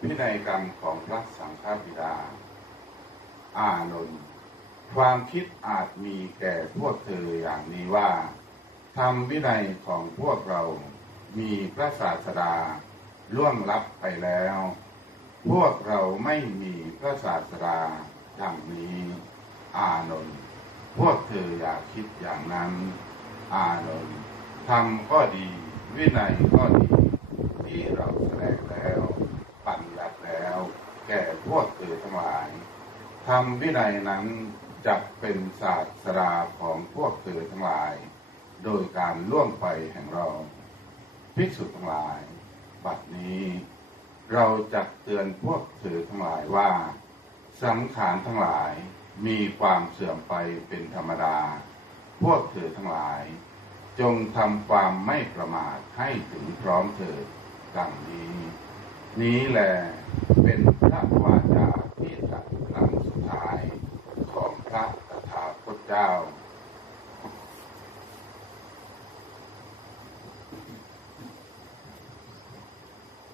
พินัยกรรมของพระสังฆบิดา อานนท์ความคิดอาจมีแก่พวกเธออย่างนี้ว่าธรรมวินัยของพวกเรา มีพระศาสดาล่วงลับไปแล้ว พวกเราไม่มีพระศาสดาดังนี้ อานนท์พวกเธออย่าคิดอย่างนั้น อานนท์ธรรมก็ดี วินัยก็ดี ที่เราแสดงแล้วปัญญัติแล้ว แก่พวกเธอ ทั้งหลายธรรมวินัยนั้นจะเป็นศาสดาของพวกเธอทั้งหลาย โดยการล่วงไปแห่งเราภิกษุทั้งหลาย บัดนี้เราจะเตือนพวกเธอทั้งหลายว่า สังขารทั้งหลายมีความเสื่อมไปเป็นธรรมดา พวกเธอทั้งหลาย จงทำความไม่ประมาทให้ถึงพร้อมเถิดดังนี้ นี้แหละเป็นพระวาจา